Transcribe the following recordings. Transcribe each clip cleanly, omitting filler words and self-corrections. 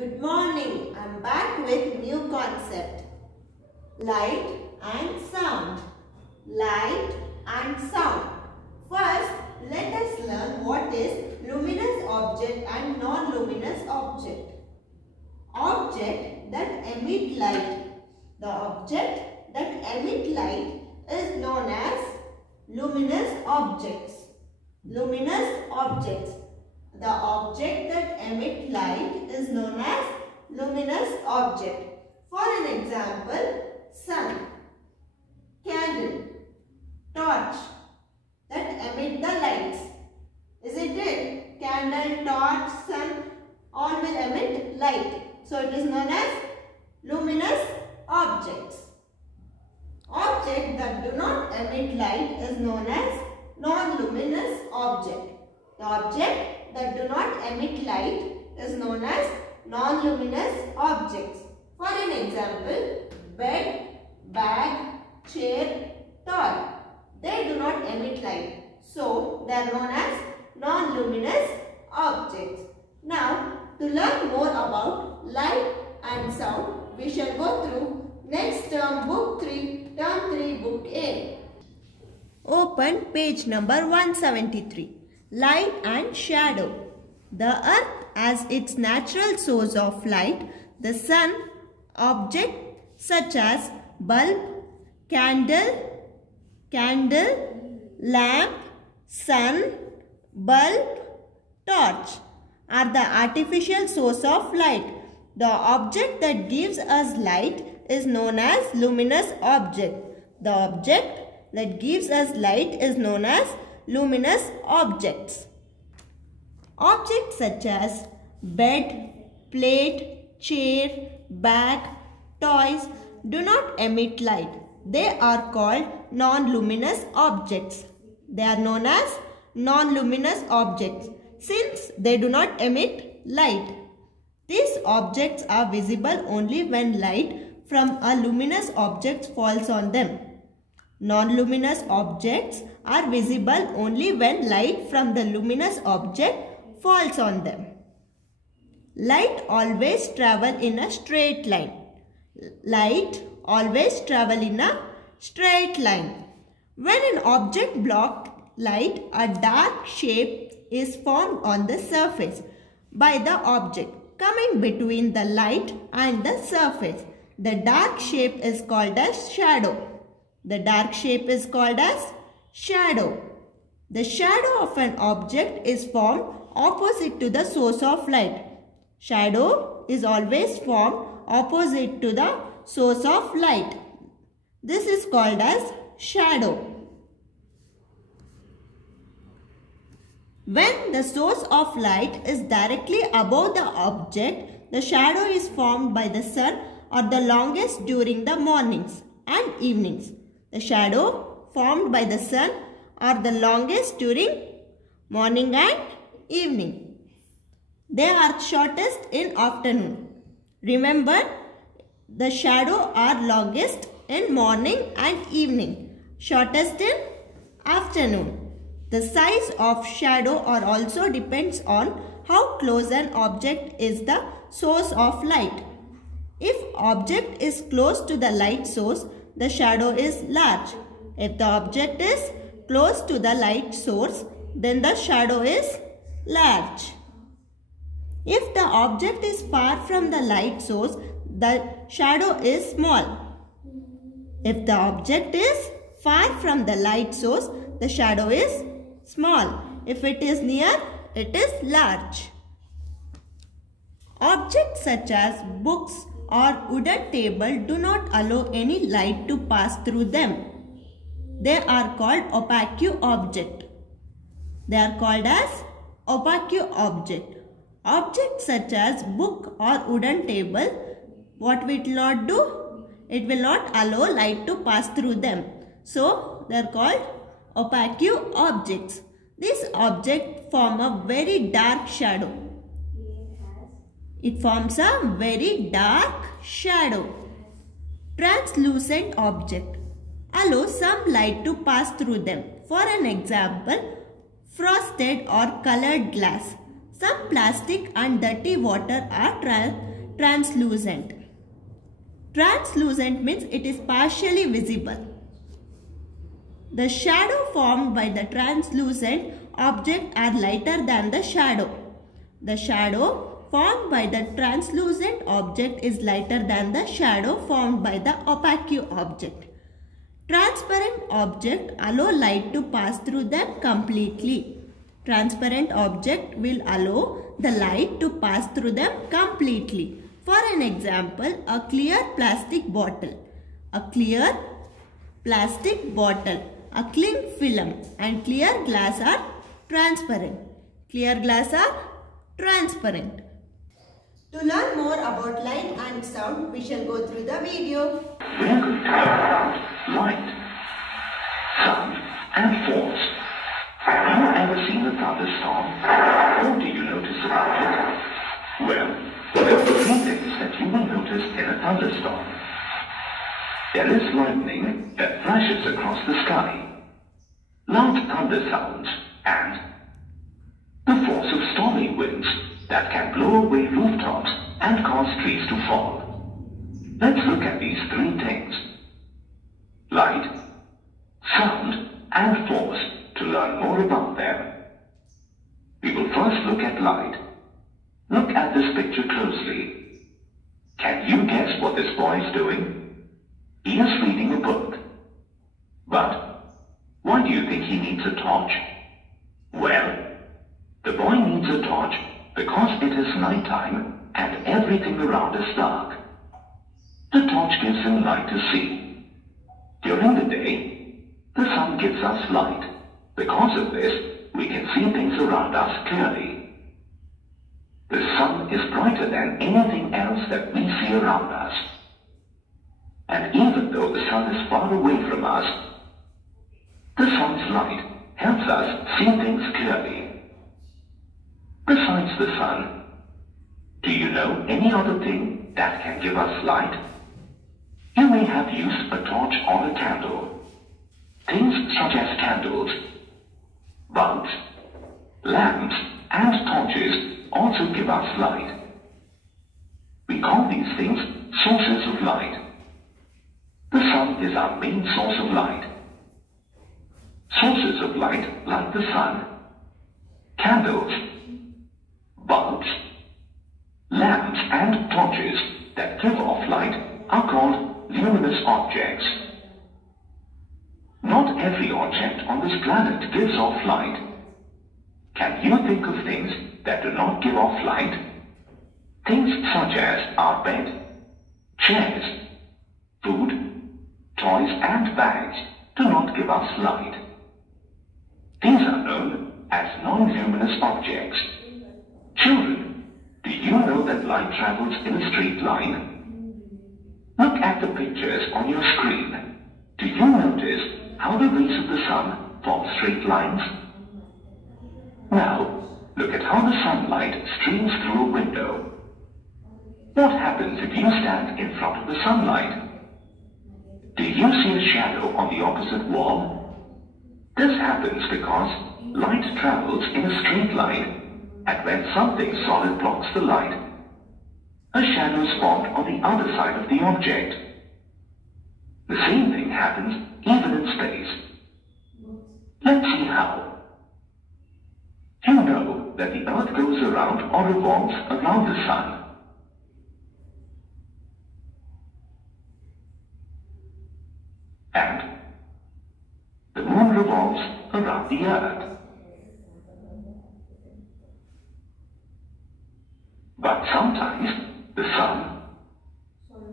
Good morning. I'm back with new concept. Light and sound. Light and sound. First, let us learn what is luminous object and non-luminous object. Object that emit light. The object that emit light is known as luminous objects. Luminous objects. The object that emit light is known as luminous object. For an example, sun, candle, torch that emit the lights. Isn't it? Candle, torch, sun all will emit light. So it is known as luminous objects. Object that do not emit light is known as non-luminous object. The object that do not emit light is known as non-luminous objects. For an example, bed, bag, chair, toy. They do not emit light. So, they are known as non-luminous objects. Now, to learn more about light and sound, we shall go through next term book 3, term 3, book A. Open page number 173. Light and shadow. The earth as its natural source of light, the sun, object such as bulb, candle, lamp, sun, bulb, torch are the artificial source of light. The object that gives us light is known as luminous object. The object that gives us light is known as luminous objects. Objects such as bed, plate, chair, bag, toys do not emit light. They are called non-luminous objects. They are known as non-luminous objects since they do not emit light. These objects are visible only when light from a luminous object falls on them. Non-luminous objects are visible only when light from the luminous object falls on them. Light always travels in a straight line. Light always travels in a straight line. When an object blocks light, a dark shape is formed on the surface by the object coming between the light and the surface. The dark shape is called as shadow. The dark shape is called as shadow. The shadow of an object is formed opposite to the source of light. Shadow is always formed opposite to the source of light. This is called as shadow. When the source of light is directly above the object, the shadow is formed by the sun or the longest during the mornings and evenings. The shadow formed by the sun are the longest during morning and evening. They are shortest in afternoon. Remember, the shadow are longest in morning and evening, shortest in afternoon. The size of shadow also depends on how close an object is the source of light. If object is close to the light source, the shadow is large. If the object is close to the light source, then the shadow is large. If the object is far from the light source, the shadow is small. If the object is far from the light source, the shadow is small. If it is near, it is large. Objects such as books or wooden table do not allow any light to pass through them. They are called opaque object. They are called as opaque object. Objects such as book or wooden table, what it will not do? It will not allow light to pass through them. So, they are called opaque objects. These objects form a very dark shadow. It forms a very dark shadow. Translucent object allow some light to pass through them. For an example, frosted or colored glass. Some plastic and dirty water are translucent. Translucent means it is partially visible. The shadow formed by the translucent object are lighter than the shadow. The shadow formed by the translucent object is lighter than the shadow formed by the opaque object. Transparent objects allow light to pass through them completely. Transparent object will allow the light to pass through them completely. For an example, a clear plastic bottle. A clear plastic bottle, a cling film and clear glass are transparent. Clear glass are transparent. To learn more about light and sound, we shall go through the video. We are going to learn about light, sound and force. Have you ever seen a thunderstorm? What do you notice about it? Well, there are three things that you will notice in a thunderstorm. There is lightning that flashes across the sky, loud thunder sounds, and the force of stormy winds that can blow away rooftops and cause trees to fall. Let's look at these three things: light, sound, and force to learn more about them. We will first look at light. Look at this picture closely. Can you guess what this boy is doing? He is reading a book. But why do you think he needs a torch? Well, the boy needs a torch because it is night time and everything around is dark. The torch gives him light to see. During the day, the sun gives us light. Because of this, we can see things around us clearly. The sun is brighter than anything else that we see around us. And even though the sun is far away from us, the sun's light helps us see things clearly. Besides the sun, do you know any other thing that can give us light? You may have used a torch or a candle. Things such as candles, bulbs, lamps, and torches also give us light. We call these things sources of light. The sun is our main source of light. Sources of light like the sun, candles, bulbs, lamps, and torches that give off light are called luminous objects. Not every object on this planet gives off light. Can you think of things that do not give off light? Things such as our bed, chairs, food, toys and bags do not give us light. These are known as non-luminous objects. Children, do you know that light travels in a straight line? Look at the pictures on your screen. Do you notice how the rays of the sun form straight lines? Now, look at how the sunlight streams through a window. What happens if you stand in front of the sunlight? Do you see a shadow on the opposite wall? This happens because light travels in a straight line, and when something solid blocks the light, a shadow is formed on the other side of the object. The same thing happens even in space. Let's see how. You know that the earth goes around or revolves around the sun. And the moon revolves around the earth. But sometimes the sun,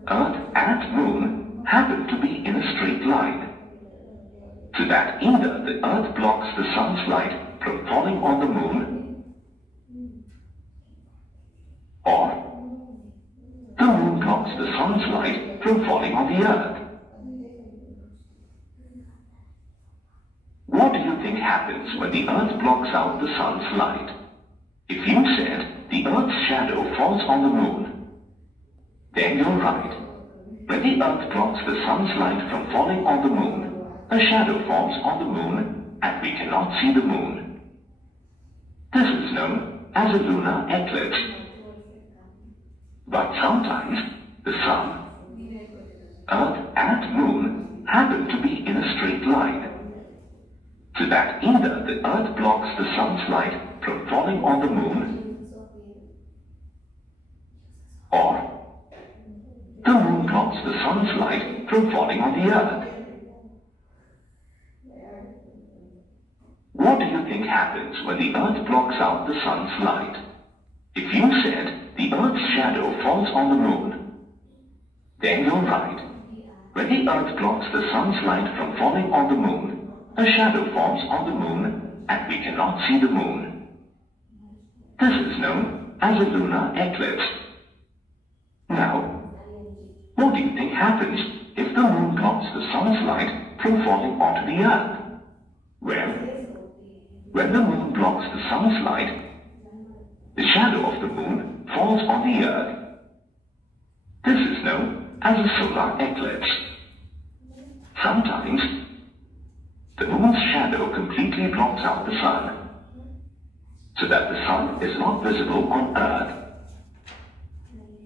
earth and moon happen to be in a straight line, so that either the earth blocks the sun's light from falling on the moon, or the moon blocks the sun's light from falling on the earth. What do you think happens when the earth blocks out the sun's light? If you said the earth's shadow falls on the moon, then you're right. When the earth blocks the sun's light from falling on the moon, a shadow forms on the moon and we cannot see the moon. This is known as a lunar eclipse. But sometimes the sun, earth and moon happen to be in a straight line, so that either the earth blocks the sun's light from falling on the moon, or the moon blocks the sun's light from falling on the earth. What do you think happens when the earth blocks out the sun's light? If you said the earth's shadow falls on the moon, then you're right. When the earth blocks the sun's light from falling on the moon, a shadow forms on the moon and we cannot see the moon. This is known as a lunar eclipse. Now, what do you think happens if the moon blocks the sun's light from falling onto the earth? Well, when the moon blocks the sun's light, the shadow of the moon falls on the earth. This is known as a solar eclipse. Sometimes, the moon's shadow completely blocks out the sun, so that the sun is not visible on earth.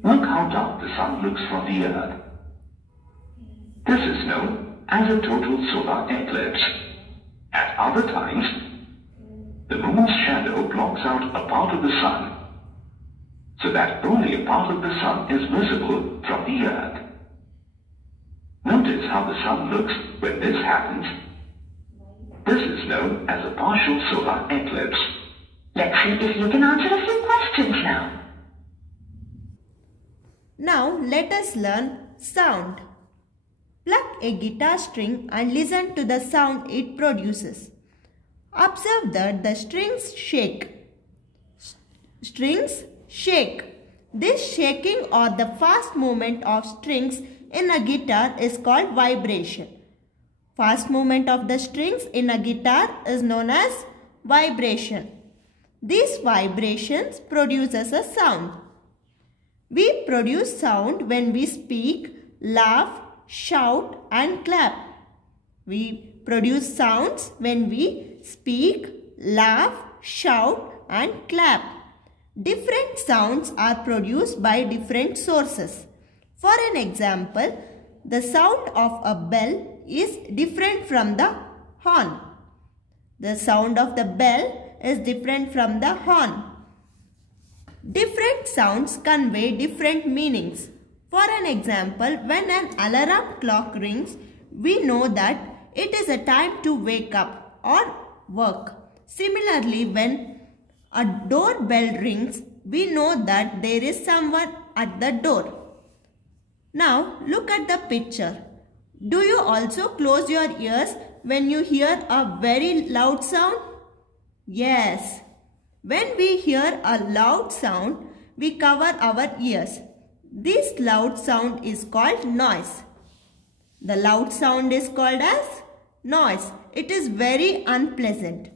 Look how dark the sun looks from the earth. This is known as a total solar eclipse. At other times, the moon's shadow blocks out a part of the sun, so that only a part of the sun is visible from the earth. Notice how the sun looks when this happens. This is known as a partial solar eclipse. Let's see if you can answer a few questions now. Now let us learn sound. Pluck a guitar string and listen to the sound it produces. Observe that the strings shake. Strings shake. This shaking or the fast movement of strings in a guitar is called vibration. Fast movement of the strings in a guitar is known as vibration. These vibrations produces a sound. We produce sound when we speak, laugh, shout and clap. We produce sounds when we speak, laugh, shout and clap. Different sounds are produced by different sources. For an example, the sound of a bell is different from the horn. The sound of the bell is different from the horn. Different sounds convey different meanings. For an example, when an alarm clock rings, we know that it is a time to wake up or work. Similarly, when a doorbell rings, we know that there is someone at the door. Now, look at the picture. Do you also close your ears when you hear a very loud sound? Yes. When we hear a loud sound, we cover our ears. This loud sound is called noise. The loud sound is called as noise. It is very unpleasant.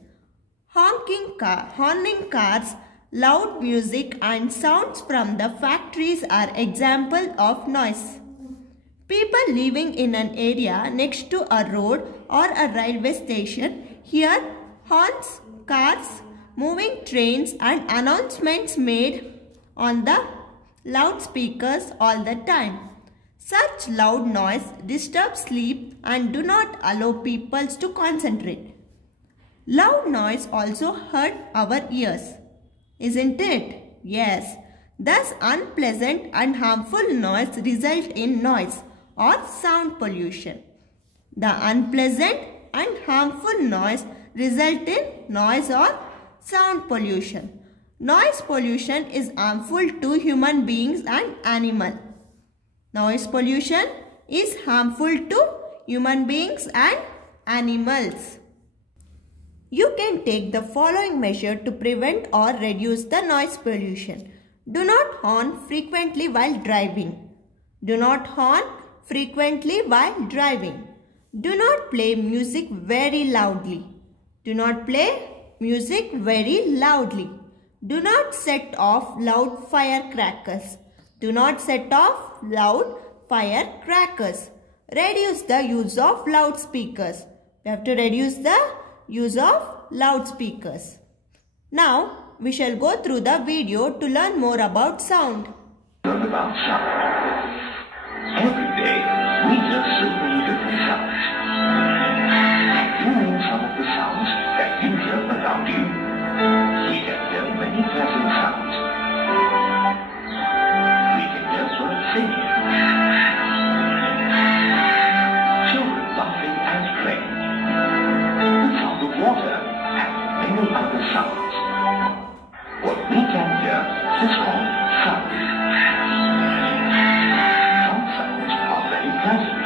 Honking cars, loud music and sounds from the factories are examples of noise. People living in an area next to a road or a railway station hear horns, cars, moving trains and announcements made on the loudspeakers all the time. Such loud noise disturbs sleep and do not allow people to concentrate. Loud noise also hurt our ears, isn't it? Yes. Thus, unpleasant and harmful noise result in noise or sound pollution. The unpleasant and harmful noise result in noise or sound pollution. Noise pollution is harmful to human beings and animals. Noise pollution is harmful to human beings and animals. You can take the following measure to prevent or reduce the noise pollution. Do not horn frequently while driving. Do not horn frequently while driving. Do not play music very loudly. Do not play music very loudly. Do not set off loud firecrackers. Do not set off loud firecrackers. Reduce the use of loudspeakers. We have to reduce the use of loudspeakers. Now, we shall go through the video to learn more about sound. learn about sound. Every day, we hear so many different sounds. Can you name some of the sounds that you hear around you? We can hear many pleasant sounds. We can hear birds singing, children laughing and playing, the sound of water, and many other sounds. What we can hear is called sound. Some sounds are very pleasant.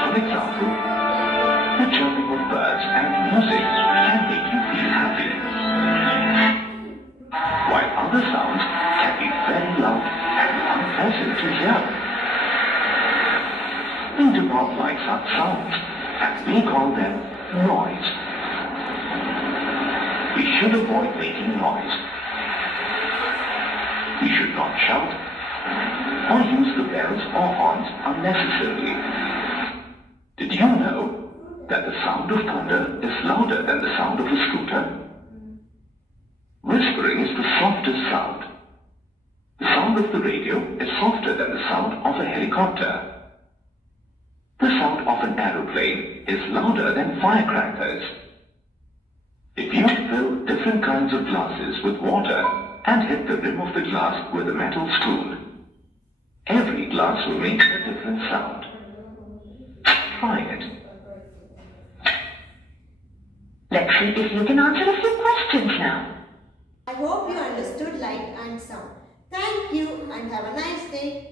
For example, the chirping of birds and music can make you feel happy, while other sounds can be very loud and unpleasant to hear. We do not like such sounds, and we call them noise. We should avoid making noise. We should not shout or use the bells or horns unnecessarily. Did you know that the sound of thunder is louder than the sound of a scooter? Whispering is the softest sound. The sound of the radio is softer than the sound of a helicopter. The sound of an aeroplane is louder than firecrackers. If you fill different kinds of glasses with water and hit the rim of the glass with a metal spoon, every glass will make a different sound. Try it. Let's see if you can answer a few questions now. I hope you understood light and sound. Thank you and have a nice day.